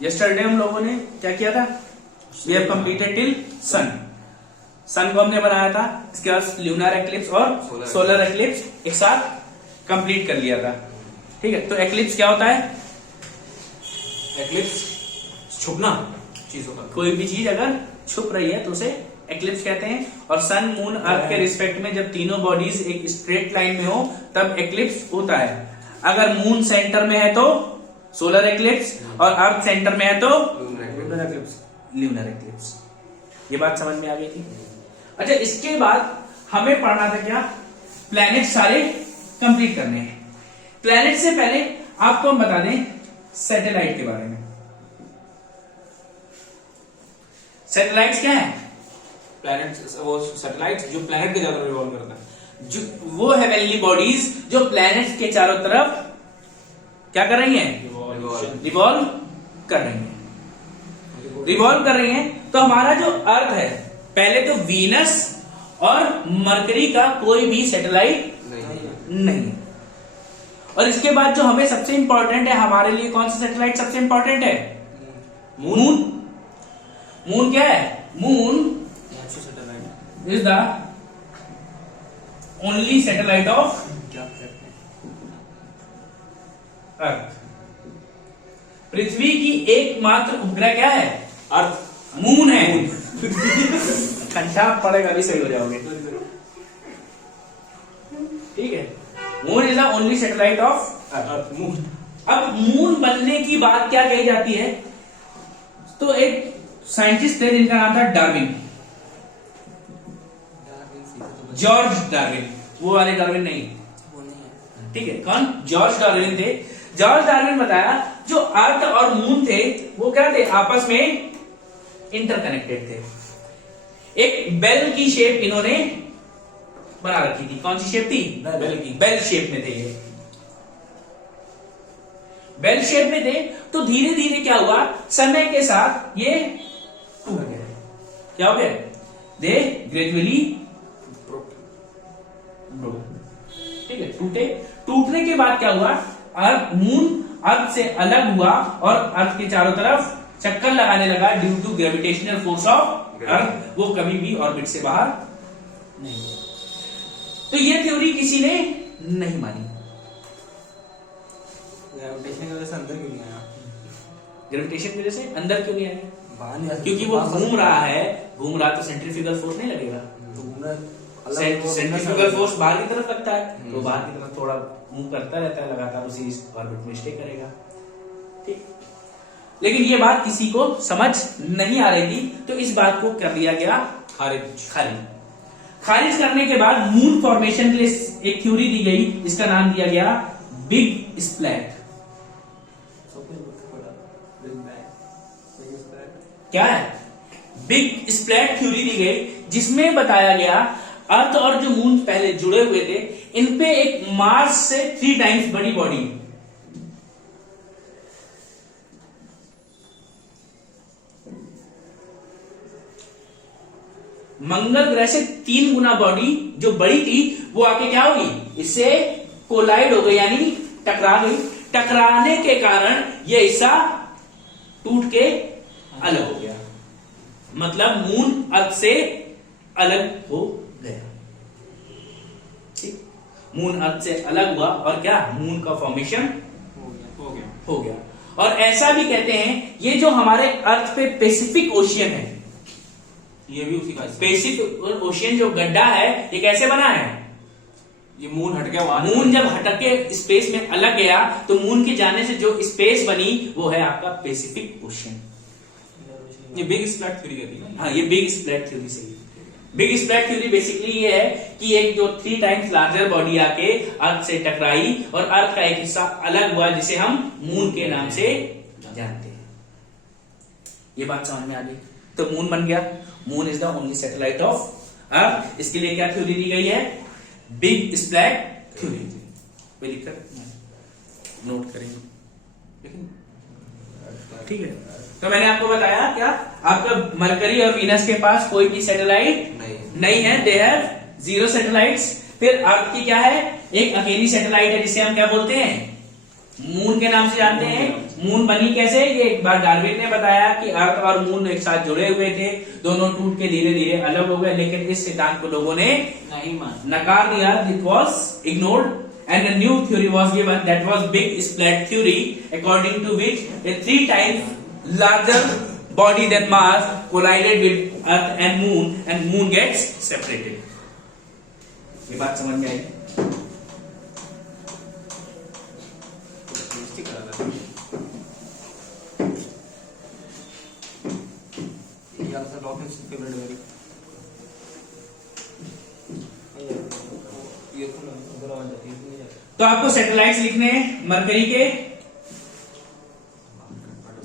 Yesterday हम लोगों ने क्या किया था, वी हैव कंप्लीटेड टिल सन। सन को हमने बनाया था, इसके बाद ल्यूनर एक्लिप्स और सोलर एक्लिप्स एक साथ कंप्लीट कर लिया था। ठीक है, तो एक्लिप्स क्या होता है? एक्लिप्स छुपना चीजों का, कोई भी चीज अगर छुप रही है तो उसे एक्लिप्स कहते हैं। और सन, मून, अर्थ के रिस्पेक्ट में जब तीनों बॉडीज एक स्ट्रेट लाइन में हो तब एक्लिप्स होता है। अगर मून सेंटर में है तो सोलर एक्लिप्स और अर्थ सेंटर में है तो ल्यूनर एक्लिप्स। ये बात समझ में आ गई थी? अच्छा, इसके बाद हमें पढ़ना था क्या? प्लैनेट सारे कंप्लीट करने हैं। प्लैनेट से पहले आपको हम बता दें सैटेलाइट के बारे में। सैटेलाइट्स क्या है? प्लैनेट्स, वो सैटेलाइट्स जो प्लैनेट के चारों रिवॉल्व करता है, जो वो हेवनली बॉडीज जो प्लैनेट्स के चारों तरफ क्या कर रही हैं? रिवॉल्व कर रही हैं। रिवॉल्व कर रही हैं। तो हमारा जो अर्थ है, पहले तो वीनस और मरकरी का कोई भी सैटेलाइट नहीं। और इसके बाद जो हमें सबसे इंपॉर्टेंट है हमारे लिए, कौन सा सैटेलाइट सबसे इंपॉर्टेंट है? मून। मून क्या है? Moon is the only satellite of earth. पृथ्वी की एकमात्र उपग्रह क्या है? अर्थ, मून है। कंठा पड़ेगा भी सही हो जाओगे। ठीक है, moon is the only satellite of earth, moon. अब मून बनने की बात क्या कही जाती है? तो एक साइंटिस्ट थे जिनका नाम था डार्विन, जॉर्ज डार्विन। वो वाले डार्विन नहीं, ठीक है, कौन? जॉर्ज डार्विन थे। जॉर्ज डार्विन बताया जो अर्थ और मून थे वो क्या थे? आपस में इंटरकनेक्टेड थे। एक बेल की शेप इन्होंने बना रखी थी। कौन सी शेप थी? बेल की। बेल शेप में थे ये। बेल शेप में थे। तो धीरे धीरे क्या हुआ? समय के साथ ये टूट गए। क्या हो गया? दे ग्रेजुअली ब्रोक। ठीक है, टूटे। टूटने के बाद क्या हुआ? अर्थ, मून अर्थ से अलग हुआ और अर्थ के चारों तरफ चक्कर लगाने लगा due to gravitational force of earth. वो कभी भी ऑर्बिट से बाहर नहीं हुआ। तो ये थ्योरी किसी ने नहीं मानी। ग्रेविटेशन की वजह से अंदर क्यों नहीं आया? ग्रेविटेशन की वजह से अंदर क्यों नहीं आया? बाहर नहीं आया क्योंकि वो घूम रहा है। घूम रहा तो सेंट्रीफ्यूगल फोर्स नहीं लगेगा। सेंट्रीफ्यूगल फोर्स बाहर की तरफ लगता है, तो बाहर की तरफ थोड़ा मूव करता रहता है, लगातार उसी ऑर्बिट में स्टे करेगा। ठीक, लेकिन ये बात किसी को समझ नहीं आ रही थी, तो इस बात को कर दिया गया खारिज। खारिज करने के बाद मून फॉर्मेशन के लिए एक थ्योरी दी गई, इसका नाम दिया गया बिग स्प्लैट। क्या है? बिग स्प्लैट थ्योरी दी गई, जिसमें बताया गया अर्थ और जो मून पहले जुड़े हुए थे, इनपे एक मार्स से 3 टाइम्स बड़ी बॉडी, मंगल ग्रह से 3 गुना बॉडी जो बड़ी थी वो आके क्या होगी? इससे कोलाइड हो गई, यानी टकरा गई। टकराने के कारण ये हिस्सा टूट के अलग हो गया। मतलब मून अर्थ से अलग हो गया। ठीक, मून अर्थ से अलग हुआ और क्या? मून का फॉर्मेशन हो गया। और ऐसा भी कहते हैं ये जो हमारे अर्थ पे पैसिफिक ओशियन है, ये भी उसी का पैसिफिक ओशियन जो गड्ढा है, ये कैसे बना है? ये मून हट गया वहां। मून जब हटके स्पेस में अलग गया तो मून के जाने से जो स्पेस बनी वो है आपका पैसिफिक ओशियन। ये बिग स्प्लैट थ्योरी कहती है। हाँ, ये बिग स्प्लैट थ्योरी सही है। बिग स्प्लैट थ्योरी बेसिकली ये है कि एक जो 3 टाइम्स लार्जर बॉडी आके अर्थ से टकराई और अर्थ का एक हिस्सा अलग हुआ, जिसे हम मून के नाम से जानते हैं। ये बात समझ में आ गई? तो मून बन गया। Moon is the only satellite of अर्थ। इसके लिए क्या थ्योरी दी गई है? Big splat theory. वे लिखकर नोट करेंगे। ठीक है, तो मैंने आपको बताया क्या? आपका मरकरी और वीनस के पास कोई भी सैटेलाइट नहीं है। They have 0 satellites. फिर अर्थ की क्या है? एक अकेली सैटेलाइट है, जिसे हम क्या बोलते हैं? मून के नाम से जानते हैं। मून बनी कैसे, ये एक बार डार्विन ने बताया कि अर्थ और मून एक साथ जुड़े हुए थे, दोनों टूट के धीरे धीरे अलग हो गए, लेकिन इस सिद्धांत को लोगों ने नहीं मान नकार दिया। It was ignored and a new theory was given, that was big splat theory, according to which a 3 times larger body than Mars collided with Earth and moon gets separated. ये बात समझ में आई? तो आपको सैटेलाइट्स लिखने हैं mercury के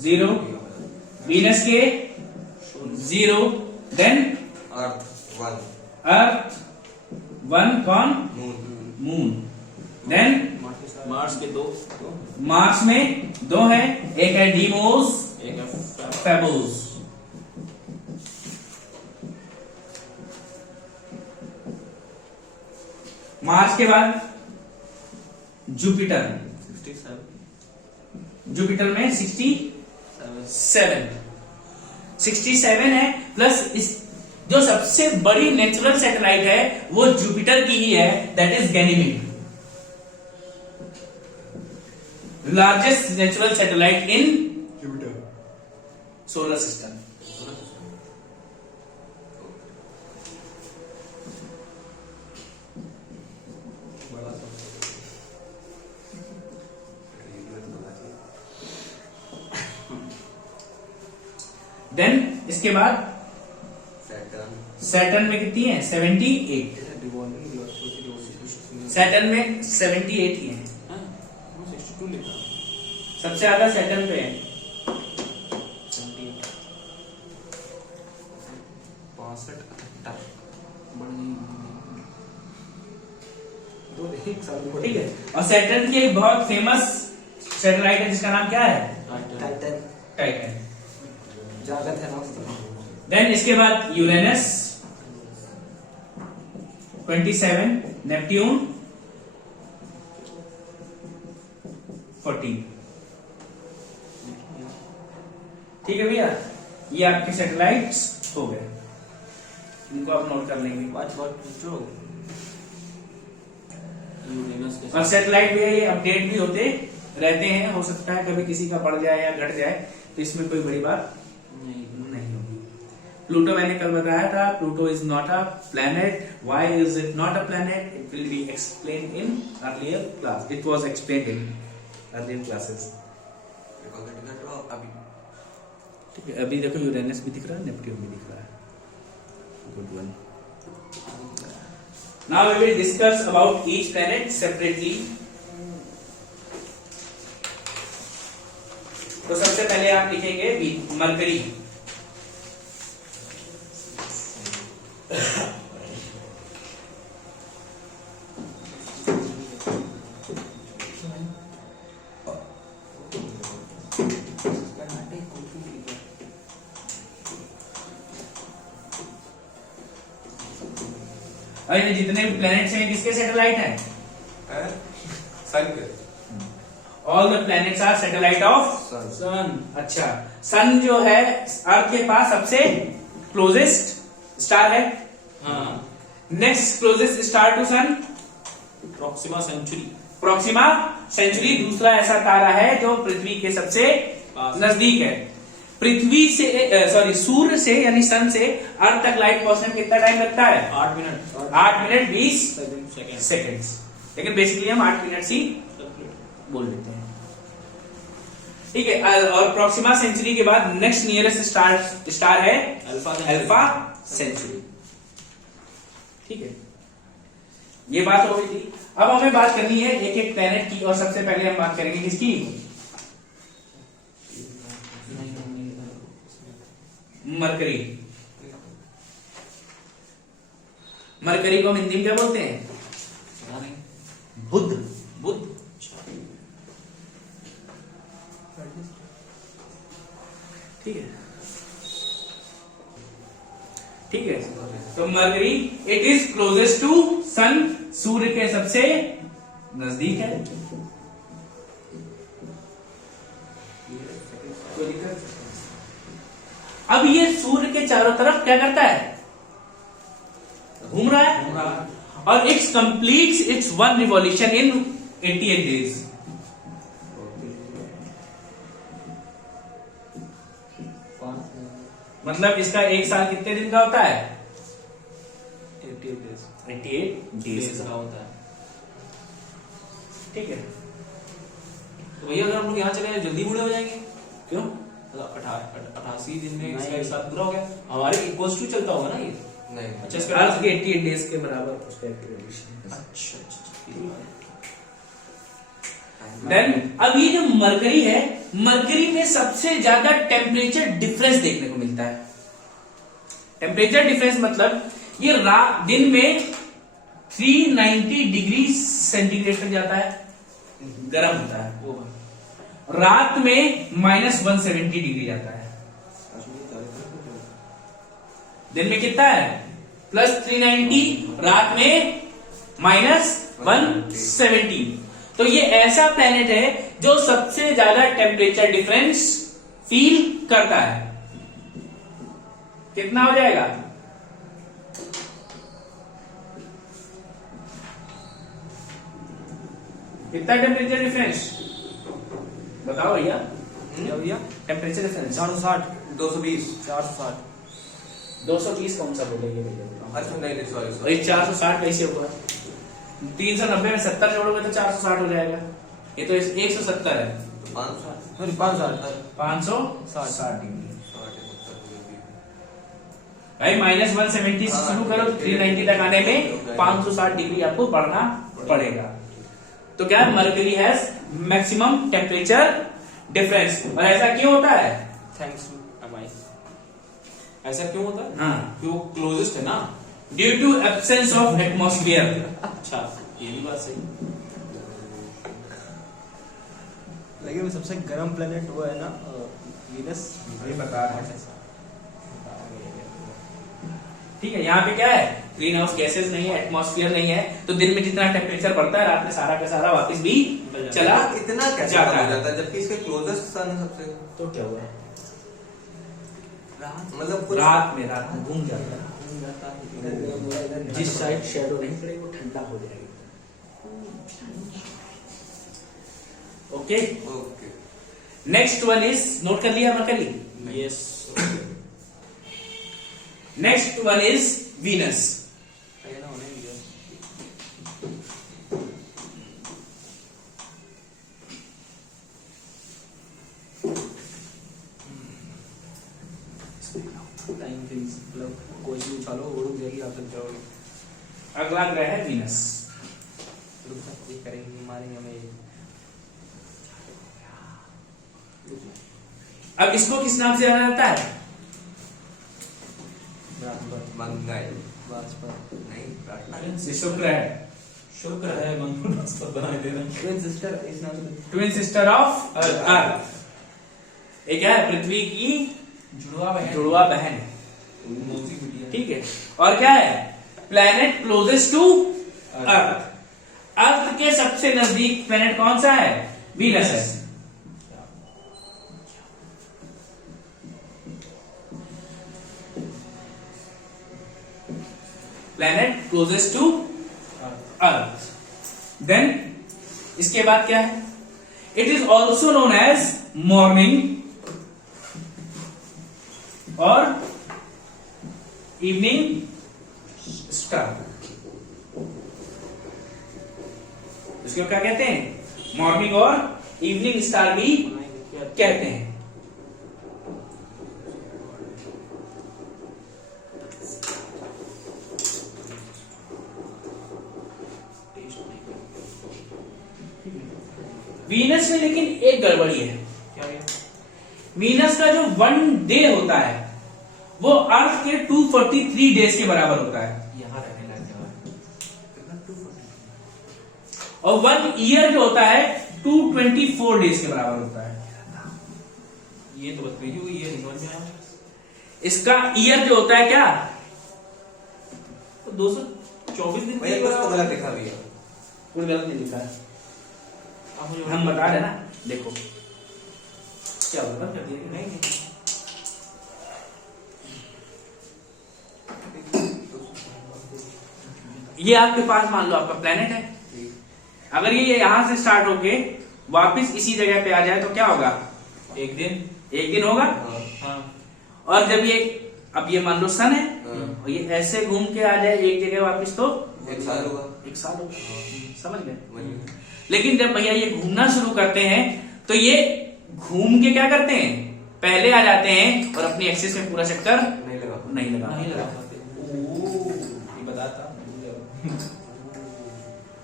0, Venus के 0, देन अर्थ 1 कौन, मून, देन मार्स के 2, मार्स में 2 है, एक है डीमोस, एक है फेबोस। मार्स के बाद जुपिटर, 67 जुपिटर में 67 है, प्लस इस जो सबसे बड़ी नेचुरल सैटेलाइट है वो जुपिटर की ही है, that is Ganymede, largest natural satellite in Jupiter solar system. Then इसके बाद सैटर्न में कितनी है, 78। सैटर्न में 78 ही है, 62 लिखा, सबसे ज्यादा सैटर्न पे है। 65 ठीक है, और सैटर्न की एक बहुत फेमस सैटेलाइट है जिसका नाम क्या है, टाइटन। जागत है ना। देन इसके बाद यूरेनस 27, नेपट्यून 14। ठीक है भैया, ये आपके सैटेलाइट्स हो गए, इनको आप नोट कर लेंगे। और सैटेलाइट भी है, ये अपडेट भी होते रहते हैं, हो सकता है कभी किसी का बढ़ जाए या घट जाए, तो इसमें कोई बड़ी बात नहीं होगी। प्लूटो मैंने कल बताया था, Pluto is not a planet. Why is it not a planet, it will be explain in earlier class, it was explained in earlier classes. ठीक है, अभी देखो यूरेनस भी दिख रहा है, नेपट्यून भी दिख रहा है, good one. Now we will discuss about each planet separately. तो सबसे पहले आप लिखेंगे मरकरी। अरे जितने भी प्लैनेट्स हैं किसके सैटेलाइट हैं? सन के। All the planets are satellite of sun. अच्छा, सन जो है अर्थ के पास सबसे क्लोजेस्ट स्टार है। हाँ। Next closest star to sun Proxima Centauri. Proxima Centauri दूसरा ऐसा तारा है जो पृथ्वी के सबसे नजदीक है। पृथ्वी से सॉरी सूर्य से यानी सन से अर्थ तक लाइट पहुंचने में कितना टाइम लगता है? 8 मिनट। 8 minute 20 seconds. लेकिन बेसिकली हम 8 मिनट ही बोल देते हैं। ठीक है, और प्रॉक्सिमा सेंचुरी के बाद नेक्स्ट नियरेस्ट स्टार है अल्फा सेंचुरी। ठीक है, ये बात हो गई थी। अब हमें बात करनी है एक एक प्लैनेट की, और सबसे पहले हम बात करेंगे किसकी? मरकरी। मरकरी को हम हिंदी में क्या बोलते हैं? बुध। बुध। ठीक है, ठीक है। तो Mercury it is closest to sun, सूर्य के सबसे नजदीक है। कोई दिक्कत? अब ये सूर्य के चारों तरफ क्या करता है, घूम रहा है, और it's completes it's one revolution in 88 days. मतलब इसका एक साल कितने दिन का होता है, 88 डेज का होता है। ठीक है। तो भैया अगर हम लोग यहाँ चले जाए जल्दी बूढ़े हो जाएंगे? क्यों? मतलब 88 दिन में इसका एक साल पूरा हो गया, हमारे इक्वल्स टू चलता होगा ना ये? नहीं अच्छा इसका अर्थ के 88 डेज के बराबर उसका रिवॉल्यूशन। अच्छा देन अब ये जो मरकरी है, मरकरी में सबसे ज्यादा टेम्परेचर डिफरेंस देखने को मिलता है। टेम्परेचर डिफरेंस मतलब ये दिन में 390 डिग्री सेंटीग्रेड तक जाता है, गर्म होता है। वो रात में -170 डिग्री जाता है। दिन में कितना है, +390, रात में -170। तो ये ऐसा प्लेनेट है जो सबसे ज्यादा टेम्परेचर डिफरेंस फील करता है। कितना हो जाएगा, कितना टेम्परेचर डिफरेंस बताओ भैया, क्या भैया? Temperature difference 460, 220। 460। 230 कौन सा बोलेंगे भैया, अच्छा नहीं सॉरी और ये 460 कैसे होगा, 390 में 70 जोड़ोगे तो 460 हो जाएगा। ये तो 170 है, 560 सॉरी 560। 560 डिग्री। भाई -170 से शुरू करो, 390 तक आने में 560 डिग्री आपको बढ़ना पड़ेगा। तो क्या mercury has maximum temperature difference. और ऐसा क्यों होता है, थैंक्स टू एमआई। ऐसा क्यों होता है? हाँ, कि वो क्लोजेस्ट है ना। Due to absence of atmosphere. अच्छा ये भी बात सही। लेकिन सबसे गर्म प्लेनेट वो है ना वीनस। बता रहा है, ठीक है। यहाँ पे क्या है, ग्रीन हाउस गैसेस नहीं है, एटमॉस्फेयर नहीं है, तो दिन में जितना टेम्परेचर बढ़ता है रात में सारा का सारा वापस भी चला इतना कैसे जाता कम हो है। जाता है जबकि इसके क्लोजेस्ट सन है सबसे। तो क्या हुआ, मतलब कुछ रात में घूम जाता है, जिस साइड शैडो नहीं पड़ेगी वो ठंडा हो जाएगी। Okay, okay next one is, note कर लिया mercury? Yes. Next one is Venus. Time fix मतलब कोई भी उठा लो वो रुक जाएगी, आप चल जाओगे। अगला ग्रह है वीनस। रुक ये करेंगे, मारेंगे हमें। अब इसको किस नाम से जाना जाता है, मंगाई बृहस्पति नहीं प्रार्थना ये शुक्र है, शुक्र है बृहस्पति बनाए दे रहे। ट्विन सिस्टर इस नाम से। Twin sister of earth. एक है पृथ्वी की जुड़वा बहन है, मौसी बिटिया। ठीक है। और क्या है, planet closest to earth. Earth के सबसे नजदीक प्लेनेट कौन सा है, वीनस है। Planet closest to earth. Then इसके बाद क्या है, it is also known as morning और इवनिंग स्टार। इसको क्या कहते हैं, मॉर्निंग और इवनिंग स्टार भी कहते हैं। वीनस में लेकिन एक गड़बड़ी है, क्या है? वीनस का जो 1 डे होता है वो अर्थ के 243 डेज के बराबर होता है, यहाँ रहने लग गया। और 1 ईयर जो होता है 224 डेज के बराबर होता है। ये तो बदतमीजी हुई, ये समझ में आया। इसका ईयर जो होता है क्या, तो 224 दिन भैया कुछ तो गलत लिखा भैया। कुछ गलत नहीं लिखा है, आप मुझे हम बता रहे ना। देखो क्या होगा, कर दिया नहीं ये आपके पास मान लो आपका प्लेनेट है, अगर ये यहां से स्टार्ट होके वापस इसी जगह पे आ जाए तो क्या होगा, एक दिन होगा। हाँ और जब ये अब ये मान लो सन है हाँ। और ये ऐसे घूम के आ जाए एक जगह वापस तो एक साल होगा। एक साल होगा, समझ गए। वही। लेकिन जब भैया ये घूमना शुरू करते हैं तो ये घूम के क्या करते हैं, पहले आ जाते हैं और अपनी एक्सिस में पूरा चक्कर नहीं लगा। नहीं लगा नहीं लगा पाते। ये बताता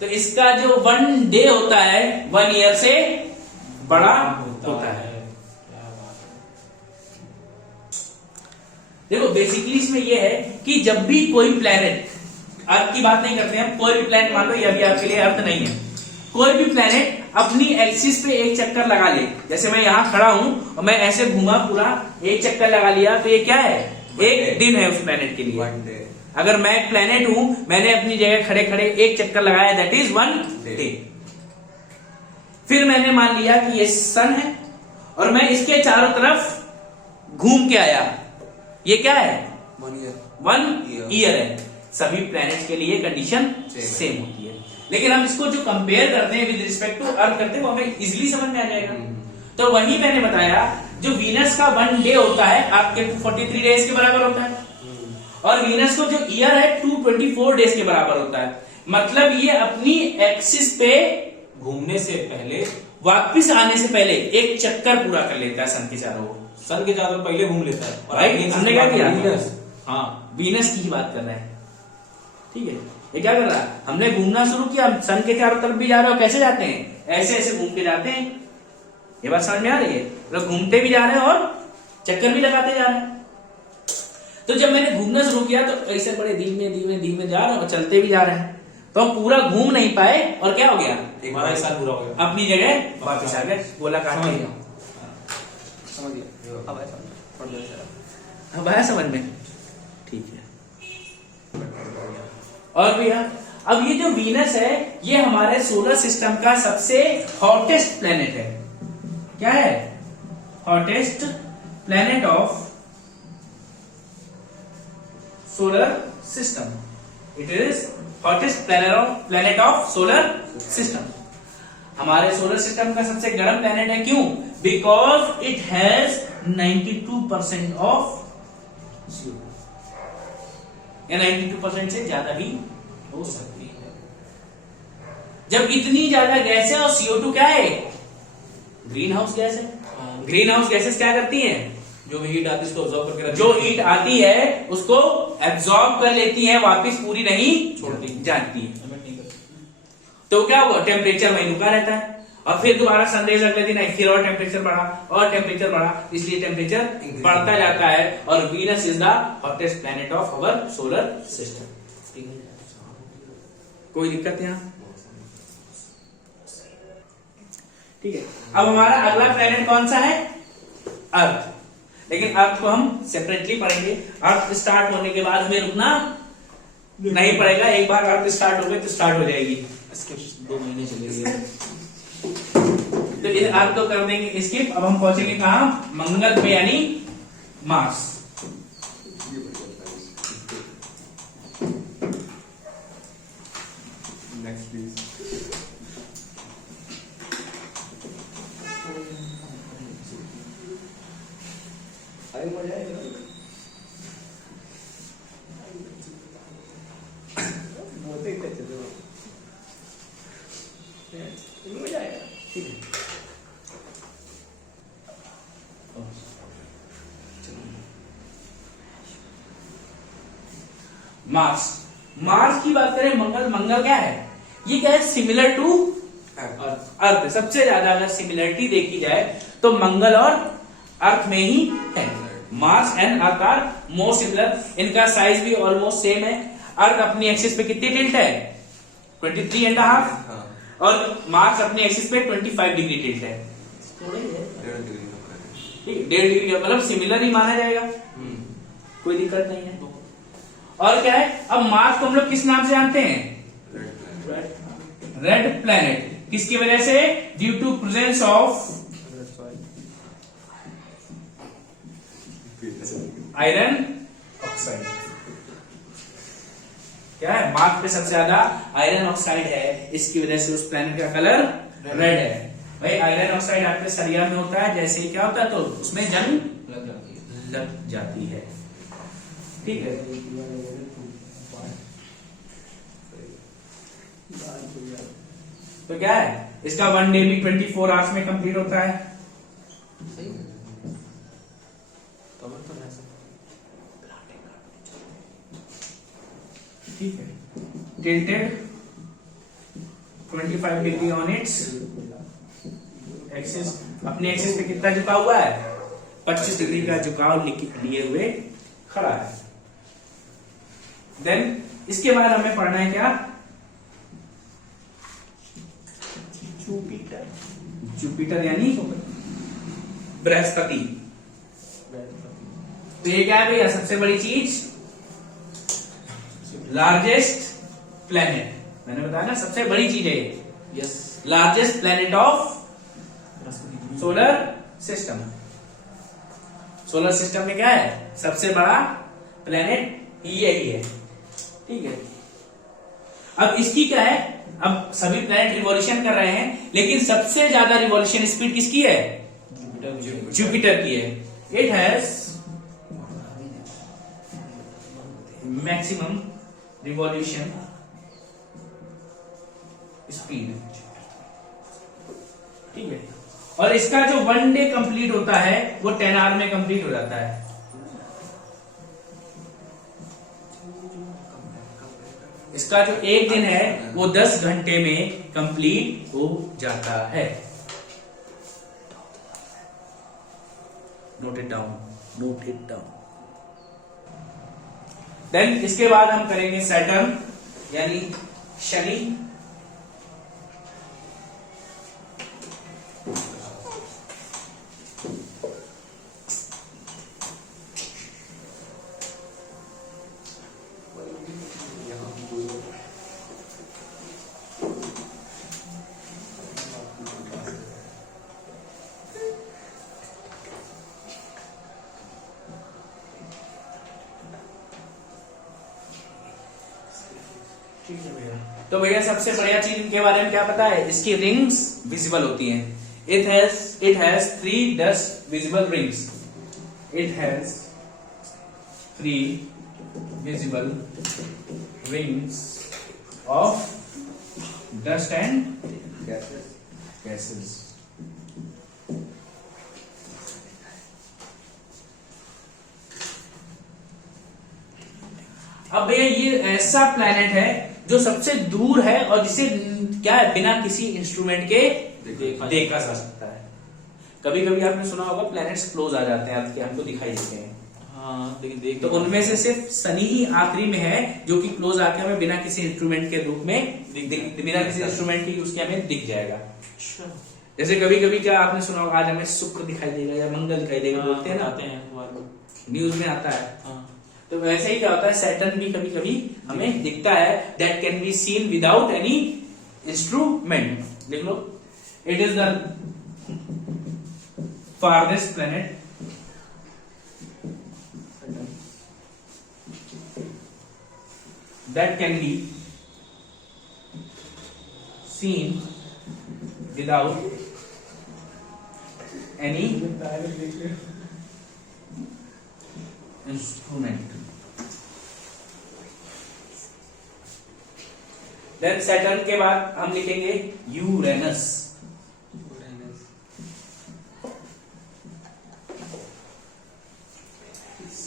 तो इसका जो 1 डे होता है 1 ईयर से बड़ा होता है। क्या बात है। देखो बेसिकली इसमें यह है कि जब भी कोई प्लेनेट, अर्थ की बात नहीं करते हैं, कोई भी प्लेनेट मान लो ये अभी आपके लिए अर्थ नहीं है, कोई भी प्लेनेट अपनी एक्सिस पे एक चक्कर लगा ले, जैसे मैं यहां खड़ा हूं और मैं ऐसे घूमा पूरा एक चक्कर लगा लिया, तो ये क्या है, एक दिन है उस प्लेनेट के लिए। 1 डे। अगर मैं एक प्लेनेट हूं, मैंने अपनी जगह खड़े खड़े एक चक्कर लगाया, दैट इज 1 डे। फिर मैंने मान लिया कि ये सन है और मैं इसके चारों तरफ घूम के आया, ये क्या है, 1 ईयर। 1 ईयर है। सभी प्लैनेट्स के लिए कंडीशन सेम होती है, लेकिन हम इसको जो कंपेयर करते हैं विद रिस्पेक्ट टू अर्थ करते हैं वो हमें इजिली समझ में आ जाएगा। तो वही मैंने बताया, जो वीनस का 1 डे होता है आपके 243 डेज के बराबर होता है, और वीनस को जो ईयर है 224 डेज के बराबर होता है। मतलब ये अपनी एक्सिस पे घूमने से पहले, वापिस आने से पहले एक चक्कर पूरा कर लेता है सन के चारों ओर। सन के चारों पहले घूम लेता है। और राइट, वीनस हमने की क्या बात किया, करी है। हाँ वीनस की ही बात कर रहे हैं, ठीक है। ये क्या कर रहा है, हमने घूमना शुरू किया, हम सन के चारों तरफ भी जा रहे हो, कैसे जाते हैं, ऐसे ऐसे घूम के जाते हैं। ये बात समझ में आ रही है, लोग घूमते भी जा रहे हैं और चक्कर भी लगाते जा रहे हैं। तो जब मैंने घूमना शुरू किया तो ऐसे बड़े धीमे धीमे धीमे जा रहे हैं और चलते भी जा रहे हैं, तो हम पूरा घूम नहीं पाए और क्या हो गया, हमारा एक साल पूरा हो गया। अपनी जगह वापस आ गए, गोला काट समझ के। गया। समझ गया, अब ऐसा पढ़ लो जरा। अब आया समझ में, ठीक है। और भैया अब ये जो वीनस है ये हमारे सोलर सिस्टम का सबसे हॉटेस्ट प्लेनेट है। क्या है, hottest planet of solar system, it is hottest planet of solar system. हमारे सोलर सिस्टम का सबसे गर्म प्लेनेट है, क्यों, because it has 92% of CO, या 92% से ज्यादा भी हो सकती है। जब इतनी ज्यादा गैस है और CO2 क्या है, ग्रीन हाउस गैस है। ग्रीन हाउस गैसेस क्या करती हैं, जो भी हीट आती है उसको ऑब्जॉर्व करके रखती जो हीट आती है उसको एब्जॉर्ब कर लेती है, वापस पूरी नहीं छोड़ती, जाती है। एमिट नहीं करती। तो क्या हुआ, टेम्परेचर वहीं रुका रहता है और फिर दोबारा सनराइज अगले दिन आई, फिर और टेम्परेचर बढ़ा और टेम्परेचर बढ़ा, इसलिए टेम्परेचर बढ़ता जाता है। और Venus is the hottest planet of our solar system. कोई दिक्कत यहाँ, ठीक है। अब हमारा अगला प्लैनेट कौन सा है, अर्थ। लेकिन अर्थ को हम सेपरेटली पढ़ेंगे। अर्थ स्टार्ट होने के बाद हमें रुकना नहीं पड़ेगा, एक बार अर्थ स्टार्ट हो गई तो स्टार्ट हो जाएगी। इसके 2 महीने चलेंगे। तो इस अर्थ को कर देंगे स्किप। अब हम पहुंचेंगे कहां, मंगल पे यानी मार्स। Next please. अरे मजा आएगा, बोलते ही अच्छे से मजा आएगा, ठीक है। मार्स, मार्स की बात करें, मंगल, मंगल क्या है, ये क्या है, सिमिलर टू अर्थ। सबसे ज्यादा अगर सिमिलरिटी देखी जाए तो मंगल और अर्थ में ही है। Mars and earth are more similar, इनका साइज भी ऑलमोस्ट सेम है। अर्थ अपनी एक्सिस पे कितनी टिल्ट है, 23.5, और मार्स अपनी एक्सिस पे 25 डिग्री टिल्ट है। थोड़ा ही है, 1.5 डिग्री का फर्क है। ठीक है, 1.5 डिग्री, मतलब सिमिलर ही माना जाएगा, कोई दिक्कत नहीं है। और क्या है, अब मार्स को हम लोग किस नाम से जानते हैं, रेड प्लैनेट। किसकी वजह से, due to presence of iron oxide. क्या है, मार्क पे सबसे ज्यादा आयरन ऑक्साइड है, इसकी वजह से उस प्लैनेट का कलर रेड है। भाई आयरन ऑक्साइड आपके सरिया में होता है, जैसे ही क्या होता है तो उसमें जंग लग जाती है। ठीक है, तो क्या है इसका 1 डे भी 24 आवर्स में कंप्लीट होता है। ठीक है, tilted 25 degree on its axis, अपने एक्सिस पे कितना झुका हुआ है, 25 डिग्री का झुकाव लिए हुए खड़ा है। देन इसके बाद हमें पढ़ना है क्या, जुपिटर। जुपिटर यानी बृहस्पति। तो ये क्या है भैया, सबसे बड़ी चीज, लार्जेस्ट प्लेनेट। मैंने बताया ना सबसे बड़ी चीज है, yes, largest planet of solar system. Solar system में क्या है, सबसे बड़ा प्लेनेट यही है। ठीक है, अब इसकी क्या है, अब सभी प्लेनेट रिवॉल्यूशन कर रहे हैं, लेकिन सबसे ज्यादा रिवॉल्यूशन स्पीड किसकी है, जुपिटर की है। It has maximum revolution speed. ठीक है, और इसका जो 1 डे कंप्लीट होता है वो 10 आवर में कंप्लीट हो जाता है। इसका जो एक दिन है वो 10 घंटे में कंप्लीट हो जाता है। Note it down, note it down. Then इसके बाद हम करेंगे सैटर्न यानी शनि। तो भैया सबसे बढ़िया चीज इनके बारे में क्या पता है, इसकी रिंग्स विजिबल होती हैं। It has 3 dust visible rings. It has 3 visible rings of dust and gases. अब भैया ये ऐसा प्लैनेट है जो सबसे दूर है और जिसे क्या है, बिना किसी इंस्ट्रूमेंट के देखा जा सकता है। कभी कभी आपने सुना होगा प्लैनेट्स क्लोज आ जाते हैं, आपके हमको दिखाई देते हैं। हाँ, लेकिन देख तो उनमें से सिर्फ शनि ही आखिरी में है जो कि क्लोज आके हमें बिना किसी इंस्ट्रूमेंट के रूप में बिना किसी इंस्ट्रूमेंट के यूज के हमें दिख जाएगा। जैसे कभी कभी क्या आपने सुना होगा, आज हमें शुक्र दिखाई देगा या मंगल दिखाई देगा, बोलते हैं ना, न्यूज में आता है। तो वैसे ही क्या होता है, सैटर्न भी कभी कभी हमें दिखता है, that can be seen without any instrument. लिख लो, it is the farthest planet that can be seen without any instrument. Then Saturn के बाद हम लिखेंगे यूरेनस।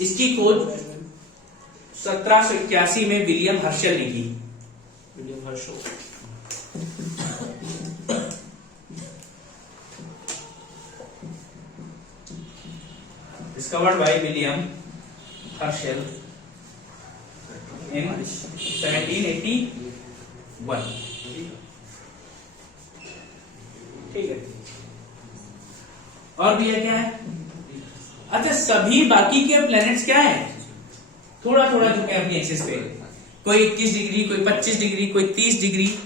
इसकी खोज 1781 में विलियम हर्शल ने की। William Herschel discovered by William Herschel in 1781। ठीक है, और भी है क्या है, अच्छा सभी बाकी के प्लैनेट्स क्या है, थोड़ा थोड़ा झुके अपनी एक्सिस पे, कोई 21 डिग्री, कोई 25 डिग्री, कोई 30 डिग्री,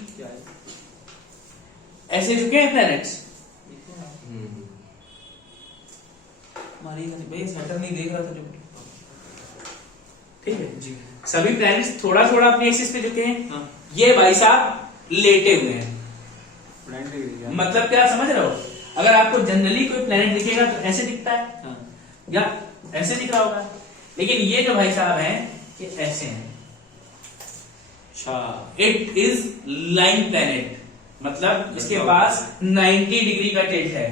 ऐसे झुके हैं प्लैनेट्स। हमारी भाई सैटर्न नहीं देख रहा था जुपिटर। ठीक है, जी सभी प्लैनेट्स थोड़ा थोड़ा अपने एक्सिस पे झुके हैं। हाँ ये भाई साहब लेटे हुए हैं। प्लैनेट ही दिख गया। मतलब क्या समझ रहे हो? अगर आपको जनरली कोई प्लैनेट दिखेगा तो ऐसे दिखता है हाँ या ऐसे दिख रहा होगा, लेकिन ये जो भाई साहब हैं ये ऐसे हैं। अच्छा इट इज लाइन प्लैनेट, मतलब इसके पास 90 डिग्री का टिल्ट है,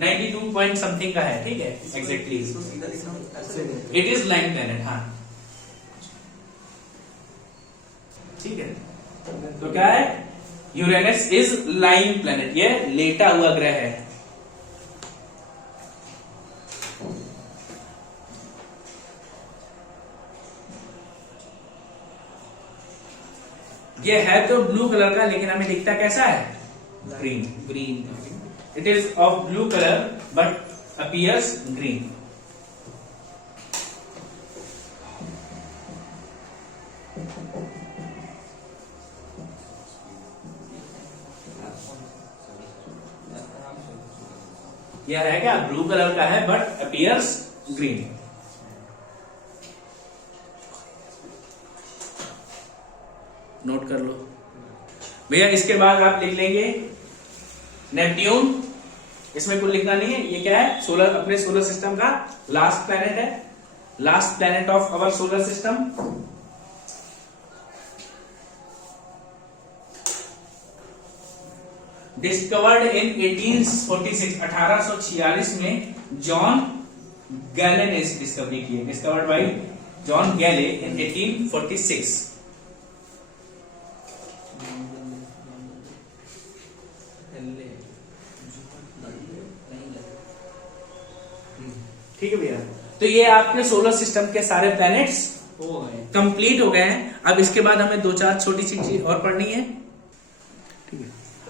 92 पॉइंट समथिंग का है। ठीक है, एग्जैक्टली इसको सीधा दिख रहा हूँ, ऐसे नहीं। It is line planet. हाँ ठीक है, तो क्या है? यूरेनस इज लाइन प्लैनेट, ये लेटा हुआ ग्रह है। ये है तो ब्लू कलर का, लेकिन हमें दिखता कैसा है? Green. Green it is of blue colour but appears green. यह है क्या? ब्लू कलर का है बट अपीयर्स ग्रीन। नोट कर लो भैया। इसके बाद आप लिख लेंगे नेपट्यून। इसमें कुछ लिखना नहीं है। ये क्या है? सोलर, अपने सोलर सिस्टम का लास्ट प्लैनेट है, last planet of our solar system. Discovered in 1846, 1846 में जॉन गैले ने इस डिस्कवरी की है। डिस्कवर्ड बाय जॉन गैले इन 1846। ठीक है भैया, तो ये आपके सोलर सिस्टम के सारे प्लैनेट्स हो गए। कंप्लीट हो गए हैं। अब इसके बाद हमें दो चार छोटी सी चीज और पढ़नी है। ठीक है,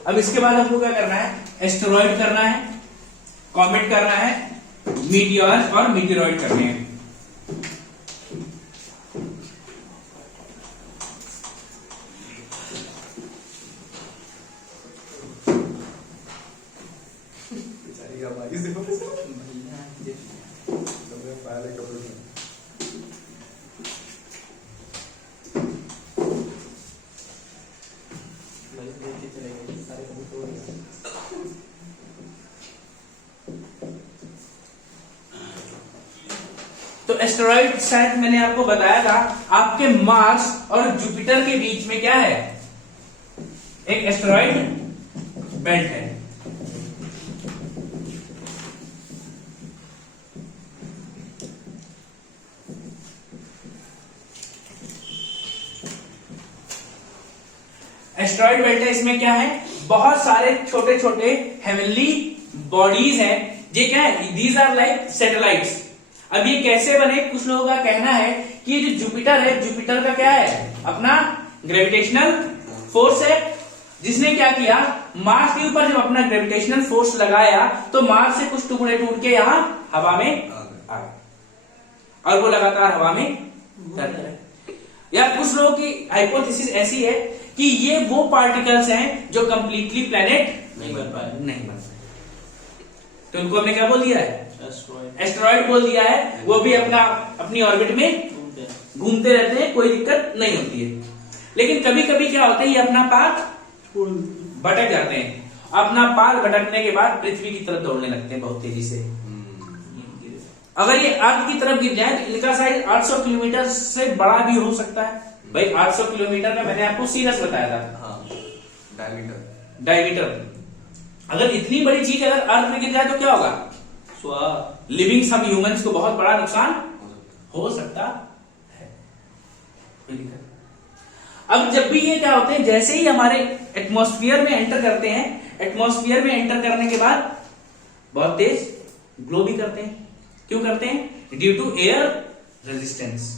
अब इसके बाद हमको क्या करना है? एस्टेरॉइड करना है, कॉमेट करना है, मीटियोर और मीटियोरॉइड करने हैं। बेचारी का भाई से पहले कपड़े में। तो एस्टेरॉइड शायद मैंने आपको बताया था, आपके मार्स और जुपिटर के बीच में क्या है? एक एस्टेरॉइड बेल्ट है। एस्टेरॉइड बेल्ट है, इसमें क्या है? बहुत सारे छोटे छोटे हेवनली बॉडीज हैं। ये क्या है? These are like satellites. अब ये कैसे बने? कुछ लोगों का कहना है कि ये जो जुपिटर है, जुपिटर का क्या है? अपना ग्रेविटेशनल फोर्स है, जिसने क्या किया? मार्स के ऊपर जब अपना ग्रेविटेशनल फोर्स लगाया तो मार्स से कुछ टुकड़े टूट के यहाँ हवा में आ गए और वो लगातार हवा में करते रहे। या कुछ लोगों की हाइपोथेसिस ऐसी है कि ये वो पार्टिकल्स हैं जो कंप्लीटली प्लेनेट नहीं बन पाए। नहीं बन पाए, तो उनको हमने क्या बोल दिया है? एस्ट्रॉइड एस्टेरॉइड बोल दिया है। वो भी अपनी ऑर्बिट में घूमते हैं। घूमते रहते हैं, कोई दिक्कत नहीं होती है। लेकिन कभी कभी क्या होता है? ये अपना पाथ भटक जाते हैं। अपना पाथ भटकने के बाद पृथ्वी की तरफ दौड़ने लगते हैं बहुत तेजी से। अगर ये अर्थ की तरफ गिर जाए तो इनका साइज 800 किलोमीटर से बड़ा भी हो सकता है। भाई 800 किलोमीटर का मैंने आपको सीरियस बताया था, हाँ, डायमीटर। डायमीटर। अगर इतनी बड़ी चीज अगर अर्थ में गिर जाए तो क्या होगा? स्वाहा। लिविंग सम ह्यूमंस को बहुत बड़ा नुकसान हो सकता है। अब जब भी ये क्या होते हैं, जैसे ही हमारे एटमॉस्फेयर में एंटर करते हैं, एटमॉस्फेयर में एंटर करने के बाद बहुत तेज ग्लो भी करते हैं। क्यों करते हैं? Due to air resistance.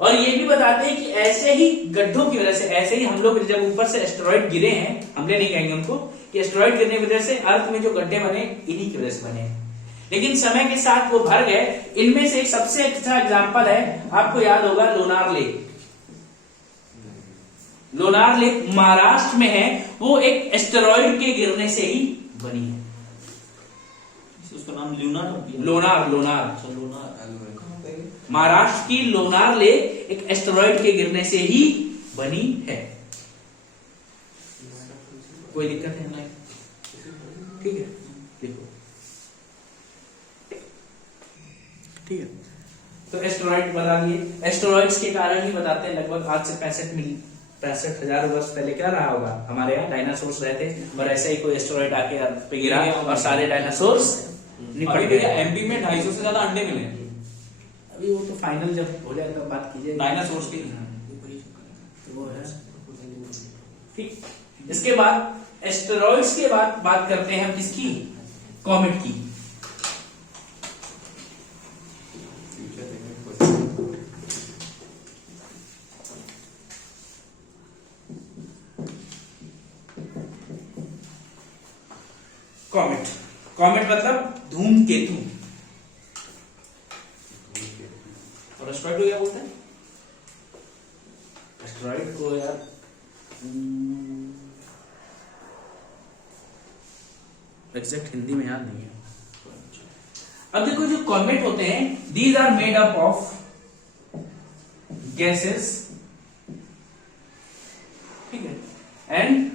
और ये भी बताते हैं कि ऐसे ही गड्ढों की वजह से, ऐसे ही हम लोग जब ऊपर से एस्टेरॉइड गिरे हैं, हमने नहीं कहेंगे उनको, कि एस्टेरॉइड गिरने की वजह से अर्थ में जो गड्ढे बने इन्हीं की वजह से बने। लेकिन समय के साथ वो भर गए। इनमें से एक सबसे अच्छा एग्जांपल है, आपको याद होगा, लोनार लेक। लोनार लेक महाराष्ट्र में है। वो एक एस्टेरॉइड के गिरने से ही बनी है। उसका नाम ल्यूनार रख दिया। लोनार, लोनार। अच्छा, लोनार। कहाँ पे? महाराष्ट्र की लोनार लेक एक एस्टेरॉइड के गिरने से ही बनी है। कोई दिक्कत है? नहीं। ठीक है, देखो, ठीक है। तो एस्टेरॉइड बता दिए। एस्टेरॉइड्स के कारण ही बताते हैं लगभग आज से 65,000 वर्ष पहले क्या रहा होगा, हमारे यहाँ डायनासोर्स रहते और ऐसे ही कोई एस्टेरॉइड आके अर्थ पे गिरा और सारे डायनासोर्स निपट अभी गए। भैया एमपी में 250 से ज्यादा अंडे मिले हैं अभी वो तो फाइनल जब हो जाएगा तब बात कीजिए डायनासोर्स की। तो वो है ठीक। इसके बाद एस्टेरॉइड्स के बाद बात करते हैं हम किसकी, कॉमेट की। फ्यूचर देखने को क्वेश्चन। कॉमेट, कॉमेट मतलब धूमकेतु। और एस्टेरॉइड को क्या बोलते हैं? एस्टेरॉइड को यार एग्जैक्ट हिंदी में याद नहीं है। अब देखो जो कॉमेट होते हैं, these are made up of gases, ठीक है, एंड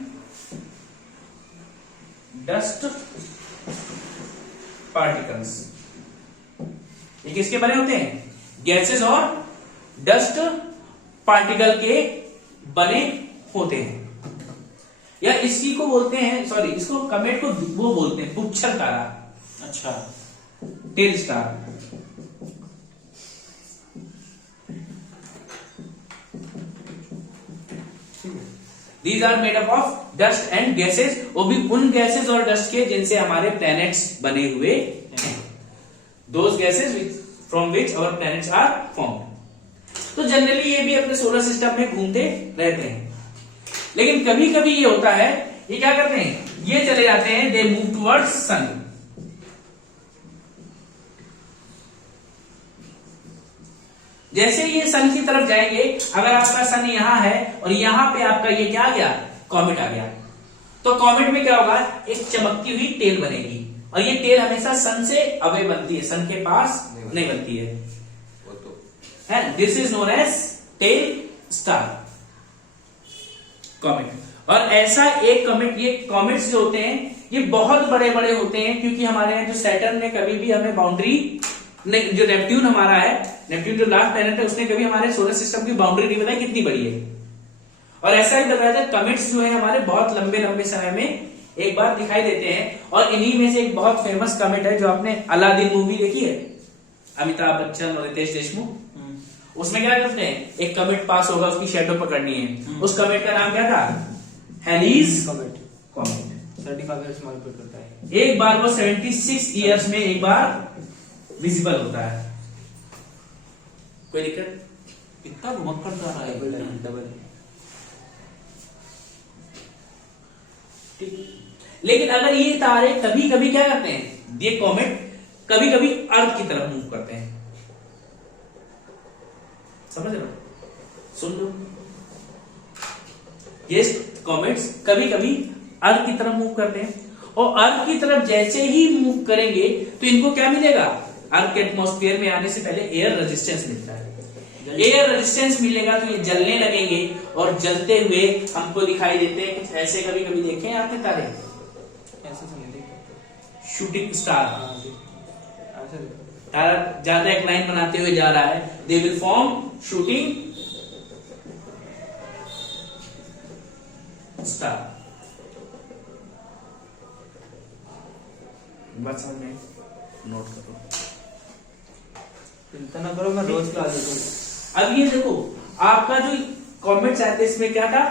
डस्ट पार्टिकल्स। ये किसके बने होते हैं? गैसेस और डस्ट पार्टिकल के बने होते हैं। या इसी को बोलते हैं, सॉरी, इसको कमेट को वो बोलते हैं पुच्छर तारा, अच्छा, tail star. These are made up of dust and gases, वो भी उन गैसेस और डस्ट के जिनसे हमारे प्लैनेट्स बने हुए हैं। Those gases from which our planets are formed. तो जनरली ये भी अपने सोलर सिस्टम में घूमते रहते हैं, लेकिन कभी कभी ये होता है, ये क्या करते हैं, ये चले जाते हैं, दे मूव टुवर्ड्स सन। जैसे ये सन की तरफ जाएंगे, अगर आपका सन यहां है और यहां पे आपका ये क्या आ गया, कॉमेट आ गया, तो कॉमेट में क्या होगा, एक चमकती हुई टेल बनेगी, और ये टेल हमेशा सन से अवे बनती है, सन के पास नहीं बनती है। वो तो है, this is known as tail star, comet. और ऐसा एक कॉमेट, ये कॉमेट्स जो होते हैं ये बहुत बड़े बड़े होते हैं, क्योंकि हमारे यहाँ जो सैटर्न में कभी भी हमें बाउंड्री नहीं, जो नेपट्यून हमारा है, नेपट्यून जो लास्ट प्लैनेट है, उसने कभी हमारे सोलर सिस्टम की बाउंड्री नहीं बताई कितनी बड़ी है। और ऐसा ही बताया जाए, कॉमेट्स जो है हमारे बहुत लंबे लंबे समय में एक बार दिखाई देते हैं, और इन्हीं में से एक बहुत फेमस कॉमेट है जो आपने अलादीन मूवी देखी है, अमिताभ बच्चन और रितेश देशमुख, उसमें क्या करते हैं, एक कमेट पास होगा, उसकी शेडो पकड़नी है, उस कमेट का नाम क्या था, हेलीज कमेट कॉमेट। 35 इयर्स में रिपीट करता है। एक बार वो 76 इयर्स में एक बार विजिबल होता है। कोई दिक्कत? कितना घुमक्कड़ जा रहा है। डबल ठीक। लेकिन अगर ये तारे कभी कभी क्या करते हैं, ये कॉमेट कभी कभी अर्थ की तरफ मूव करते हैं, समझ रहे हो, सुन लो, ये कॉमेट्स कभी कभी अर्थ की तरफ मूव करते हैं, और अर्थ की तरफ जैसे ही मूव करेंगे तो इनको क्या मिलेगा, अर्थ के एटमॉस्फेयर में आने से पहले एयर रेजिस्टेंस मिलता है। एयर रेजिस्टेंस मिलेगा तो ये जलने लगेंगे, और जलते हुए हमको दिखाई देते हैं कुछ ऐसे। कभी कभी देखे हैं आपने तारे, ऐसे तो नहीं देखते। शूटिंग स्टार, ऐसे तारा ज्यादा एक लाइन बनाते हुए जा रहा है, they will form shooting star. बस में नोट करो, चिंता ना करो, मैं रोज क्लास देता अब ये देखो, आपका जो कॉमेट्स आते हैं इसमें क्या था,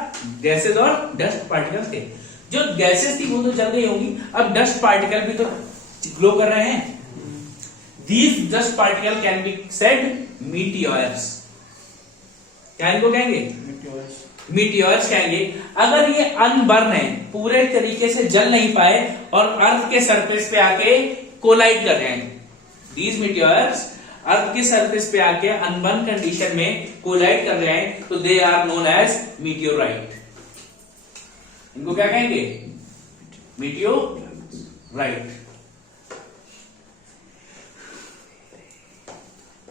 गैसेस और डस्ट पार्टिकल्स थे। जो गैसेस थी वो तो जल गई होंगी, अब डस्ट पार्टिकल भी तो ग्लो कर रहे हैं। These dust particle can be said meteors। क्या इनको कहेंगे, मीटियोर्स कहेंगे। अगर ये अनबर्न है, पूरे तरीके से जल नहीं पाए और अर्थ के सरफेस पे आके कोलाइड कर रहे हैं, दीज मीटियोर्स अर्थ के सरफेस पे आके अनबर्न कंडीशन में कोलाइड कर रहे हैं, तो they are known as meteorite. इनको क्या कहेंगे, मीटियोराइट।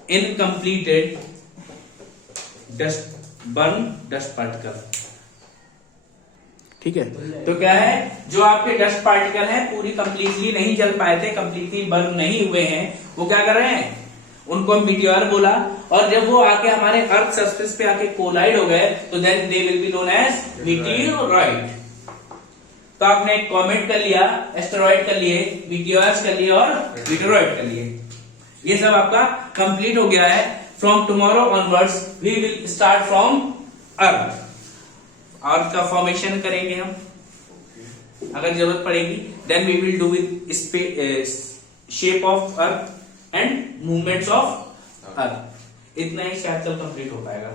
Incompleted dust particle. ठीक है, तो क्या है, जो आपके डस्ट पार्टिकल हैं पूरी कंप्लीटली नहीं जल पाए थे, कंप्लीटली बर्न नहीं हुए हैं, वो क्या कर रहे हैं, उनको हम मीटियोर बोला। और जब वो आके हमारे अर्थ सरफेस पे आके कोलाइड हो गए तो then they will be known as meteorite. तो आपने एक कॉमेट कर लिया, एस्टेरॉइड कर लिए, मीटियोर्स कर लिए और मीटियोराइट कर लिए। ये सब आपका कंप्लीट हो गया है। From tomorrow onwards we will start from earth. Earth का फॉर्मेशन करेंगे हम, अगर जरूरत पड़ेगी। Then we will do with shape of earth and movements of earth. इतना ही शायद कल कंप्लीट हो पाएगा।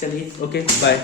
चलिए, ओके, बाय।